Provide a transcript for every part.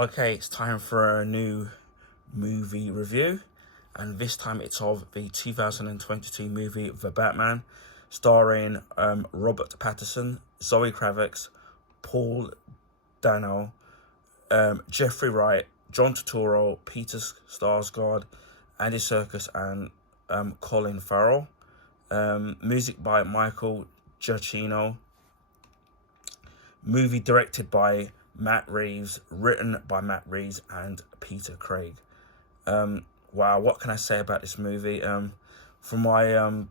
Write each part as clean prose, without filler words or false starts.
Okay, it's time for a new movie review, and this time it's of the 2022 movie The Batman, starring Robert Pattinson, Zoe Kravitz, Paul Dano, Jeffrey Wright, John Turturro, Peter Sarsgaard, Andy Serkis, and Colin Farrell. Music by Michael Giacchino. Movie directed by Matt Reeves, written by Matt Reeves and Peter Craig. Wow, what can I say about this movie? From my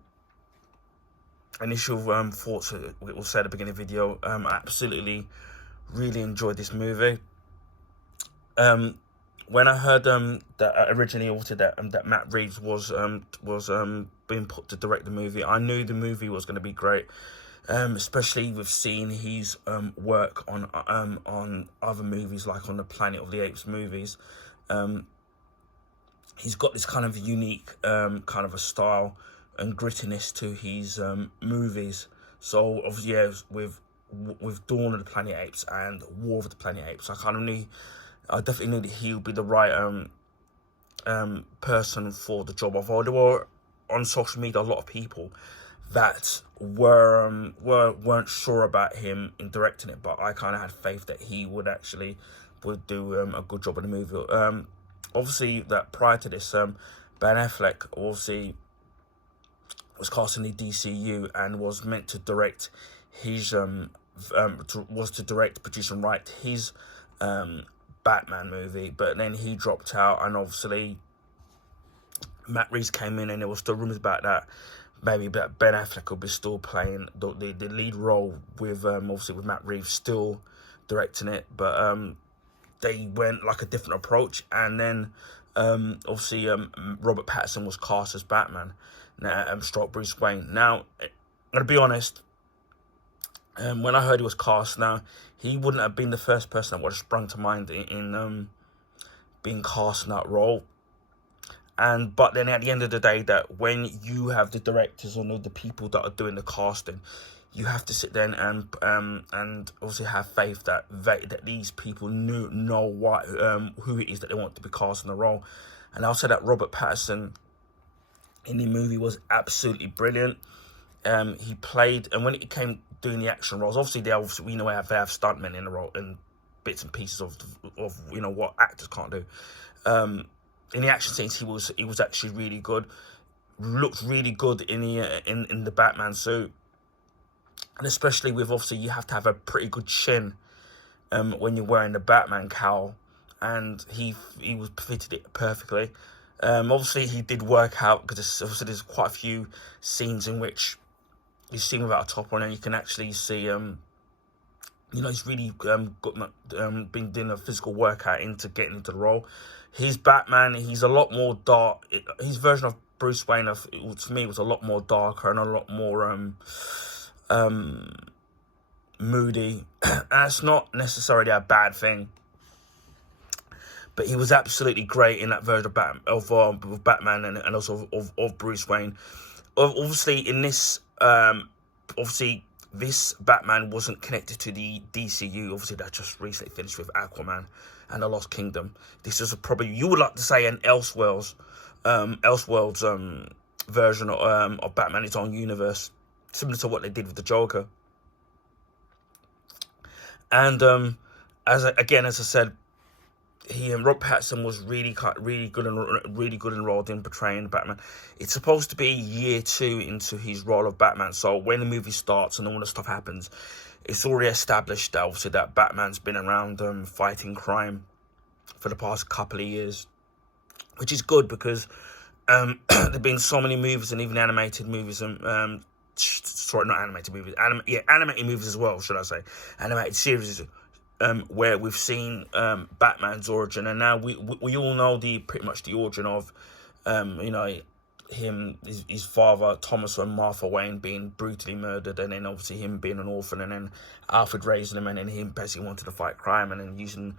initial thoughts, it was said at the beginning of the video, I absolutely really enjoyed this movie. When I heard that originally altered that Matt Reeves was being put to direct the movie, I knew the movie was going to be great. Especially with seeing his work on other movies, like on the Planet of the Apes movies. He's got this kind of unique kind of a style and grittiness to his movies. So obviously, yeah, with Dawn of the Planet of the Apes and War of the Planet of the Apes, I definitely knew that he would be the right person for the job. Although there were on social media a lot of people that weren't sure about him in directing it, but I kind of had faith that he would do a good job in the movie. Obviously, that prior to this, Ben Affleck obviously was cast in the DCU and was meant to direct his produce and write his Batman movie, but then he dropped out, and obviously Matt Reeves came in, and there was still rumors about that. Maybe that Ben Affleck will be still playing the lead role with obviously with Matt Reeves still directing it, but they went like a different approach, and then obviously Robert Pattinson was cast as Batman, stroke Bruce Wayne. Now, I'm gonna be honest, when I heard he was cast, now he wouldn't have been the first person that would have sprung to mind in being cast in that role. But then at the end of the day, that when you have the directors or the people that are doing the casting, you have to sit there and obviously have faith that these people know what who it is that they want to be cast in the role. And I'll say that Robert Pattinson in the movie was absolutely brilliant. He played, and when it came doing the action roles, obviously they have stuntmen in the role and bits and pieces of what actors can't do. In the action scenes, he was actually really good. Looked really good in the Batman suit, and especially with, obviously, you have to have a pretty good chin when you're wearing the Batman cowl, and he was fitted it perfectly. Obviously, he did work out, because obviously there's quite a few scenes in which he's seen without a top on, and you can actually see he's really been doing a physical workout into getting into the role. His Batman, he's a lot more dark. His version of Bruce Wayne, to me, was a lot more darker and a lot more moody. And it's not necessarily a bad thing, but he was absolutely great in that version of Batman and also of Bruce Wayne. Obviously, in this, this Batman wasn't connected to the DCU. Obviously, that just recently finished with Aquaman and the Lost Kingdom. This is probably, you would like to say, an Elseworlds version of Batman, its own universe, similar to what they did with the Joker. And as I said, Rob Pattinson was really good enrolled in portraying Batman. It's supposed to be year 2 into his role of Batman, so when the movie starts and all the stuff happens, it's already established that obviously that Batman's been around fighting crime for the past couple of years, which is good, because there've been so many movies, and even animated movies, animated movies as well, should I say, animated series, where we've seen Batman's origin, and now we all know pretty much the origin of his father Thomas and Martha Wayne being brutally murdered, and then obviously him being an orphan, and then Alfred raising him, and then him basically wanting to fight crime, and then using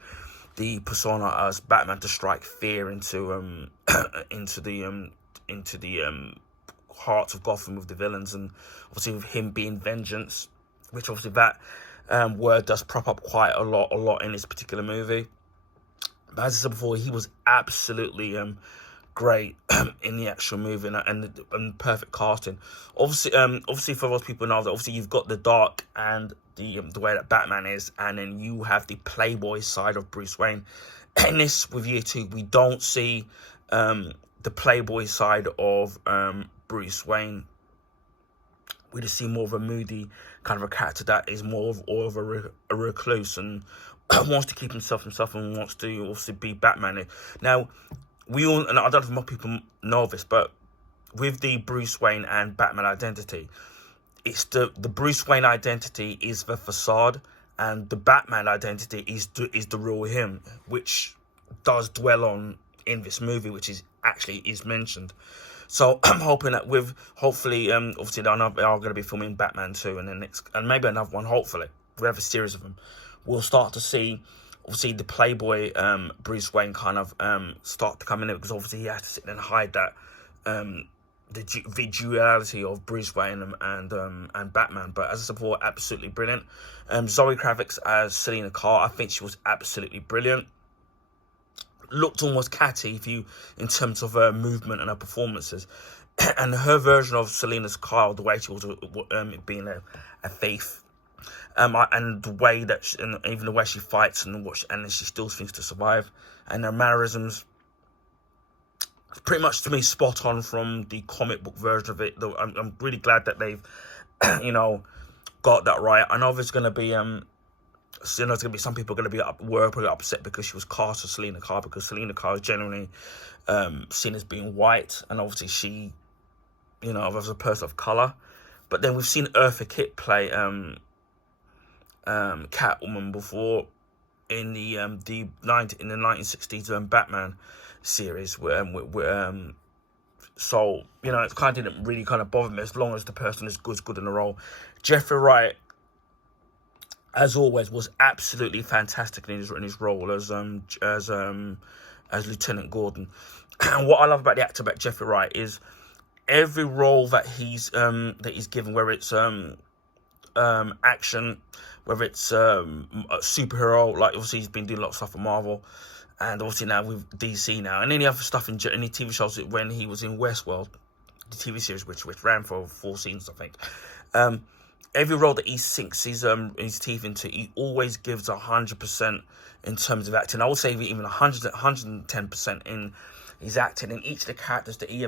the persona as Batman to strike fear into the hearts of Gotham with the villains, and obviously with him being vengeance, which obviously that word does prop up quite a lot in this particular movie. But as I said before, he was absolutely great in the actual movie, and perfect casting. Obviously for those people know that obviously you've got the dark and the way that Batman is, and then you have the playboy side of Bruce Wayne. In this, with Year Two, we don't see the playboy side of Bruce Wayne. We just see more of a moody kind of a character that is more of a recluse and wants to keep himself and wants to also be Batman. Now, we all, and I don't know if more people know this, but with the Bruce Wayne and Batman identity, it's the Bruce Wayne identity is the facade, and the Batman identity is the real him, which does dwell on in this movie, which is actually mentioned. So I'm hoping that with hopefully obviously they are going to be filming Batman 2 and maybe another one. Hopefully we have a series of them. We'll start to see obviously the playboy Bruce Wayne kind of start to come in, because obviously he has to sit and hide that the duality of Bruce Wayne and Batman. But as I said before, absolutely brilliant. Zoe Kravitz as Selina Kyle, I think she was absolutely brilliant. Looked almost catty in terms of her movement and her performances, and her version of Selina Kyle, the way she was being a thief, and the way that and even the way she fights and then she still seems to survive, and her mannerisms, pretty much to me spot on from the comic book version of it. Though I'm really glad that they've got that right. I know there's going to be so, there's going to be some people going to be pretty upset because she was cast as Selina Kyle, because Selina Kyle is generally seen as being white, and obviously she, as a person of colour. But then we've seen Eartha Kitt play Catwoman before in the 1960s Batman series, so it kind of didn't really kind of bother me as long as the person is good in the role. Jeffrey Wright, as always, was absolutely fantastic in his role as Lieutenant Gordon. And what I love about the actor, about Jeffrey Wright, is every role that he's given, whether it's action, whether it's a superhero, like obviously he's been doing a lot of stuff for Marvel, and obviously now with DC now, and any other stuff in any TV shows when he was in Westworld, the TV series which ran for 4 seasons, I think. Every role that he sinks his teeth into, he always gives 100% in terms of acting. I would say even 110% in his acting. And each of the characters that he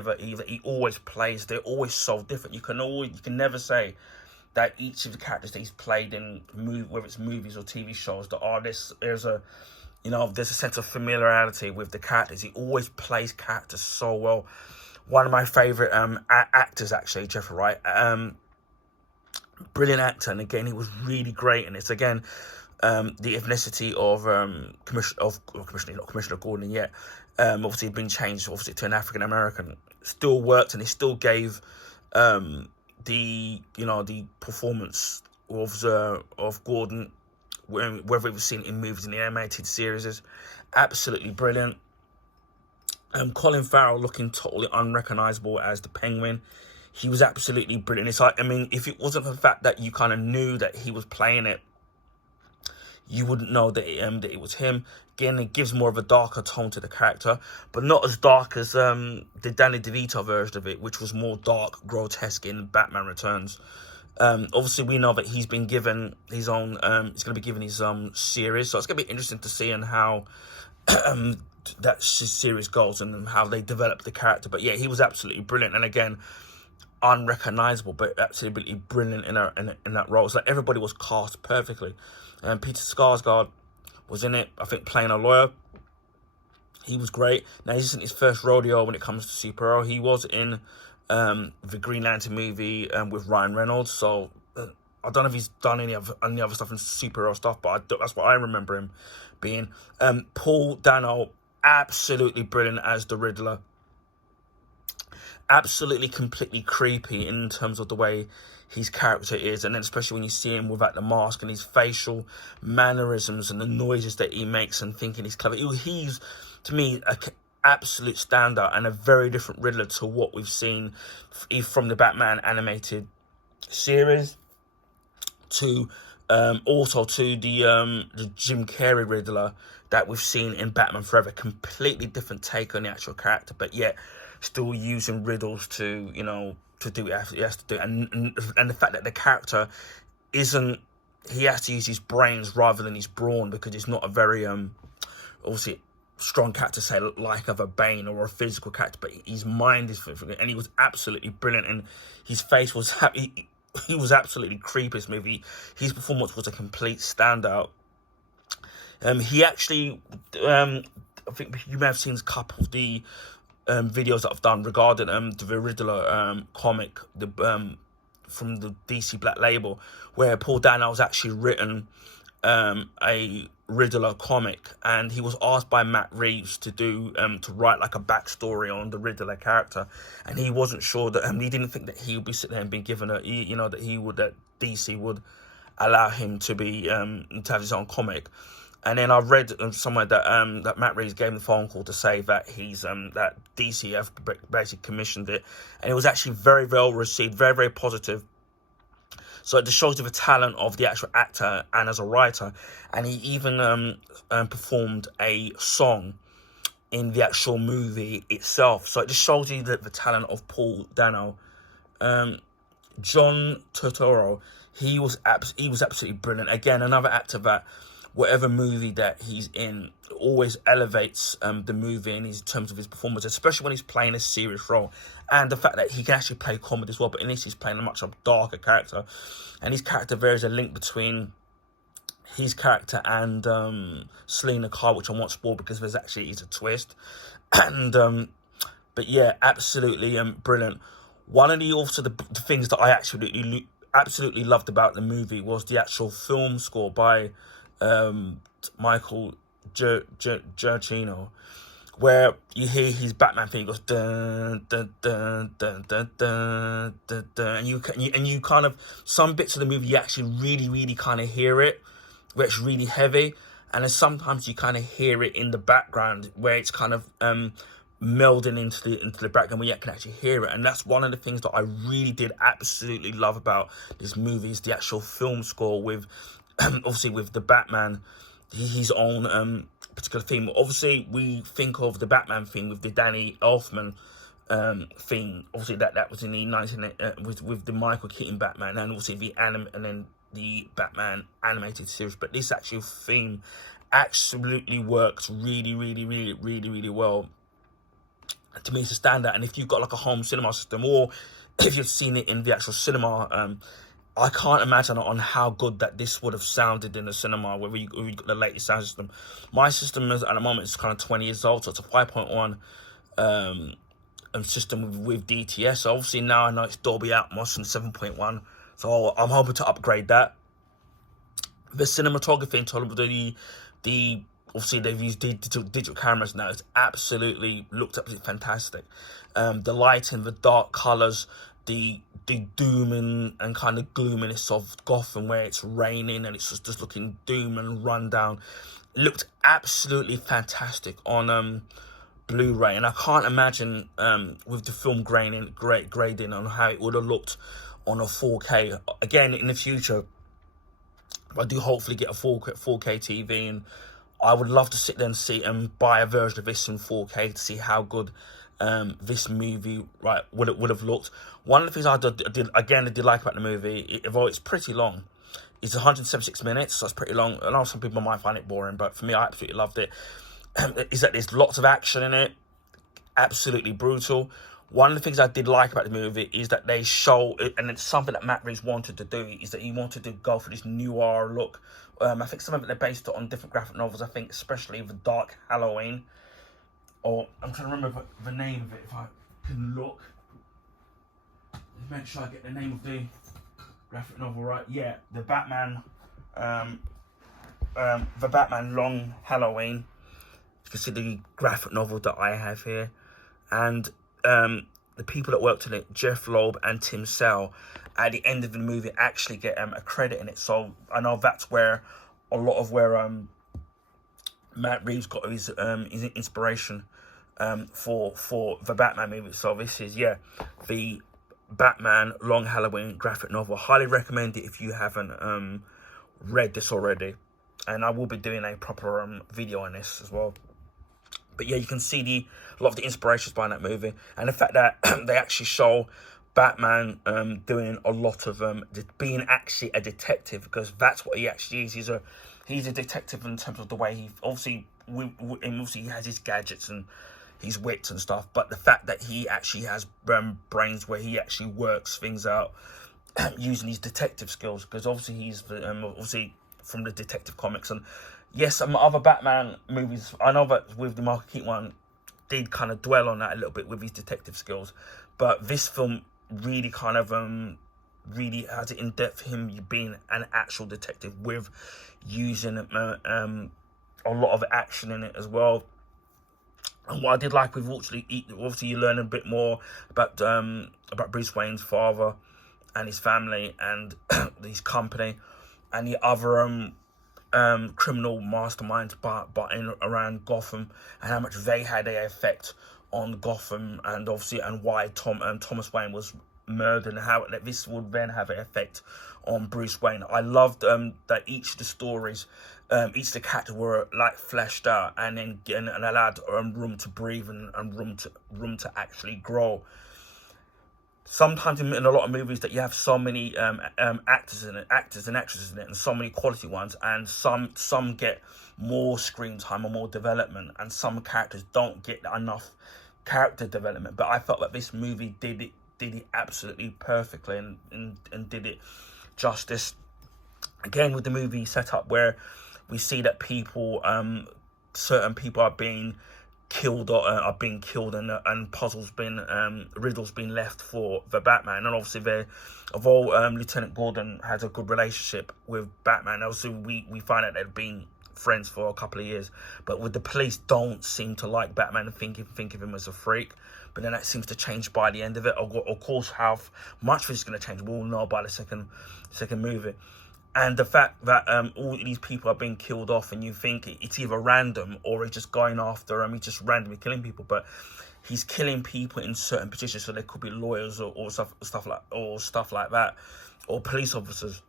always plays, they're always so different. You can never say that each of the characters that he's played in whether it's movies or TV shows, there's a sense of familiarity with the characters. He always plays characters so well. One of my favourite actors, actually, Jeffrey Wright. Brilliant actor, and again, he was really great. And it's again the ethnicity of Commissioner Gordon yet. Obviously, been changed obviously to an African American. Still worked, and he still gave the performance of Gordon, whether it was seen in movies and the animated series, is absolutely brilliant. Colin Farrell looking totally unrecognizable as the Penguin. He was absolutely brilliant. It's like, if it wasn't for the fact that you kind of knew that he was playing it, you wouldn't know that it was him. Again, it gives more of a darker tone to the character, but not as dark as the Danny DeVito version of it, which was more dark, grotesque in Batman Returns. Obviously, we know that he's been given his own. He's going to be given his series, so it's going to be interesting to see and how that series goes and how they develop the character. But yeah, he was absolutely brilliant, and again, unrecognizable, but absolutely brilliant in that role. It's like everybody was cast perfectly. And Peter Skarsgård was in it, I think, playing a lawyer. He was great. Now, this isn't his first rodeo when it comes to superhero. He was in the Green Lantern movie with Ryan Reynolds. So I don't know if he's done any other stuff in superhero stuff, but that's what I remember him being. Paul Dano, absolutely brilliant as the Riddler. Absolutely completely creepy in terms of the way his character is, and then especially when you see him without the mask and his facial mannerisms and the noises that he makes and thinking he's clever. He's, to me, an absolute standout and a very different Riddler to what we've seen from the Batman animated series to Also to the Jim Carrey Riddler that we've seen in Batman Forever. Completely different take on the actual character, but yet still using riddles to, you know, to do what he has to do. And the fact that the character isn't, he has to use his brains rather than his brawn, because it's not a very obviously strong character, say, like of a Bane or a physical character, but his mind is, and he was absolutely brilliant, and his face was he was absolutely creepy this movie. His performance was a complete standout. He actually, I think you may have seen a couple of the videos that I've done regarding the Riddler comic, from the DC Black Label, where Paul Dano's actually written a Riddler comic, and he was asked by Matt Reeves to do to write like a backstory on the Riddler character, and he wasn't sure that he didn't think that he would be sitting there and being given that DC would allow him to be to have his own comic. And then I read somewhere that that Matt Reeves gave him the phone call to say that he's that DC have basically commissioned it, and it was actually very well received, very, very positive. So it just shows you the talent of the actual actor and as a writer. And he even performed a song in the actual movie itself. So it just shows you the talent of Paul Dano. John Turturro, he was absolutely brilliant. Again, another actor that whatever movie that he's in always elevates the movie in terms of his performance, especially when he's playing a serious role. And the fact that he can actually play comedy as well, but in this he's playing a much darker character. And his character, there is a link between his character and Selena Kyle, which I won't spoil because there's actually a twist. And but yeah, absolutely brilliant. One of the things that I absolutely loved about the movie was the actual film score by Michael Giacchino, where you hear his Batman theme, goes dun dun dun dun dun dun dun dun, and you kind of, some bits of the movie you actually really kind of hear it, where it's really heavy, and then sometimes you kind of hear it in the background where it's kind of melding into the background where you can actually hear it. And that's one of the things that I really did absolutely love about this movie, is the actual film score with obviously with the Batman, his own particular theme. Obviously, we think of the Batman theme with the Danny Elfman theme. Obviously, that was in the with the Michael Keaton Batman, and obviously and then the Batman animated series. But this actual theme absolutely works really well. To me, it's a standout. And if you've got like a home cinema system, or if you've seen it in the actual cinema, I can't imagine on how good that this would have sounded in the cinema, whether you got the latest sound system. My system is, at the moment, it's kind of 20 years old, so it's a 5.1 system with DTS. So obviously now I know it's Dolby Atmos and 7.1, so I'm hoping to upgrade that. The cinematography in total, the obviously they've used digital cameras now. It's absolutely looked absolutely fantastic. The lighting, the dark colours, the doom and kind of gloominess of Gotham, where it's raining and it's just looking doom and run down. It looked absolutely fantastic on Blu-ray, and I can't imagine with the film grading on how it would have looked on a 4K. Again, in the future, I do hopefully get a 4K TV, and I would love to sit there and see and buy a version of this in 4K to see how good this movie would have looked. One of the things I did like about the movie, although it's pretty long, it's 176 minutes, so it's pretty long. I know some people might find it boring, but for me, I absolutely loved it. Is that there's lots of action in it, absolutely brutal. One of the things I did like about the movie is that they show, and it's something that Matt Reeves wanted to do, is that he wanted to go for this noir look. I think some of it they based it on different graphic novels. I think especially The Dark Halloween, or I'm trying to remember the name of it if I can look. Make sure I get the name of the graphic novel right. Yeah, the Batman Long Halloween. You can see the graphic novel that I have here, and the people that worked on it, Jeff Loeb and Tim Sale, at the end of the movie actually get a credit in it. So I know that's where a lot of Matt Reeves got his inspiration for the Batman movie. So this is the Batman Long Halloween graphic novel. Highly recommend it if you haven't read this already, and I will be doing a proper video on this as well. But yeah, you can see a lot of the inspirations behind that movie, and the fact that they actually show Batman doing a lot of being actually a detective, because that's what he actually is. He's a detective in terms of the way he obviously he has his gadgets and his wits and stuff, but the fact that he actually has brains where he actually works things out using his detective skills, because obviously he's obviously from the detective comics. And yes, some other Batman movies, I know that with the Michael Keaton one, did kind of dwell on that a little bit with his detective skills, but this film really kind of really has it in depth, him being an actual detective with using a lot of action in it as well. And what I did like with obviously you learn a bit more about Bruce Wayne's father and his family and his company and the other criminal masterminds but in around Gotham, and how much they had an effect on Gotham, and obviously and why Thomas Wayne was murdered, and how this would then have an effect on Bruce Wayne. I loved that each of the stories, each of the characters were like fleshed out and then and allowed room to breathe and room to actually grow. Sometimes in a lot of movies that you have so many actors and actresses in it, and so many quality ones, and some get more screen time or more development, and some characters don't get enough character development. But I felt that this movie did it absolutely perfectly and did it justice. Again, with the movie setup where we see that people, certain people are being killed and puzzles riddles been left for the Batman, and obviously Lieutenant Gordon has a good relationship with Batman. Also, we find out they've been friends for a couple of years, but with the police don't seem to like Batman and think of him as a freak. But then that seems to change by the end of it. Of course, how much this is going to change, we'll know by the second movie. And the fact that all these people are being killed off, and you think it's either random or he's just going after he's just randomly killing people, but he's killing people in certain positions. So they could be lawyers or stuff like that, or police officers,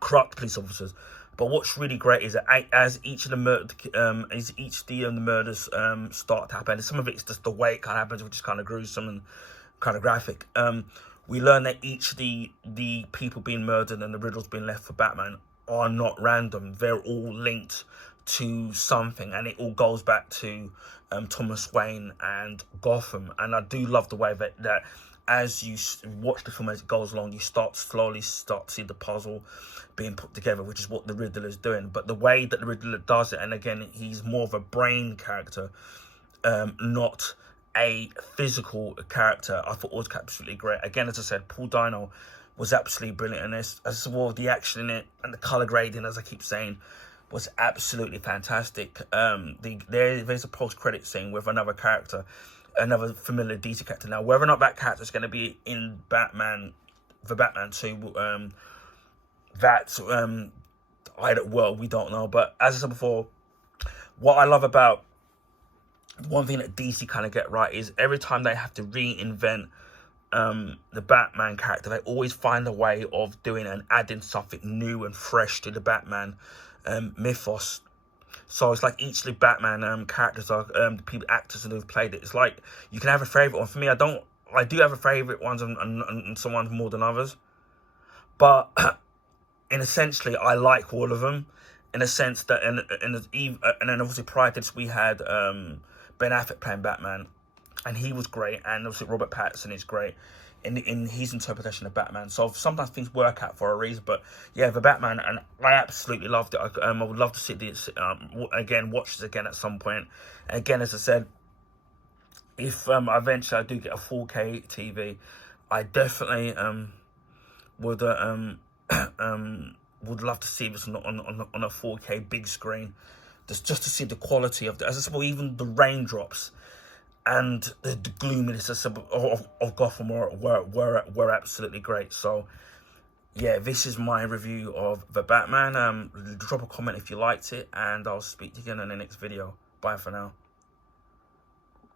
corrupt police officers. But what's really great is that as each of the murders start to happen, some of it's just the way it kind of happens, which is kind of gruesome and kind of graphic. We learn that each of the people being murdered and the riddles being left for Batman are not random. They're all linked to something, and it all goes back to Thomas Wayne and Gotham. And I do love the way that as you watch the film as it goes along, you slowly start to see the puzzle being put together, which is what the Riddler is doing. But the way that the Riddler does it, and again, he's more of a brain character, not a physical character, I thought was absolutely great. Again, as I said, Paul Dano was absolutely brilliant in this. As well, the action in it and the color grading, as I keep saying, was absolutely fantastic. There's a post-credit scene with another character, another familiar DC character. Now, whether or not that character is going to be in Batman 2, we don't know. But as I said before, what I love about one thing that DC kind of get right is every time they have to reinvent the Batman character, they always find a way of doing and adding something new and fresh to the Batman mythos. So it's like each of the Batman characters are the people, actors who've played it. It's like you can have a favorite one. For me, I do have a favorite ones and some ones more than others, but in essentially I like all of them in a sense that and then obviously prior to this we had Ben Affleck playing Batman, and he was great, and obviously Robert Pattinson is great in his interpretation of Batman. So sometimes things work out for a reason, but yeah, the Batman, and I absolutely loved it. I would love to see this again, watch this again at some point. And again, as I said, if eventually I do get a 4K TV, I definitely would love to see this on a 4K big screen, just to see the quality of as I said, even the raindrops and the gloominess of Gotham were absolutely great. So yeah, this is my review of The Batman. Drop a comment if you liked it, and I'll speak to you again in the next video. Bye for now.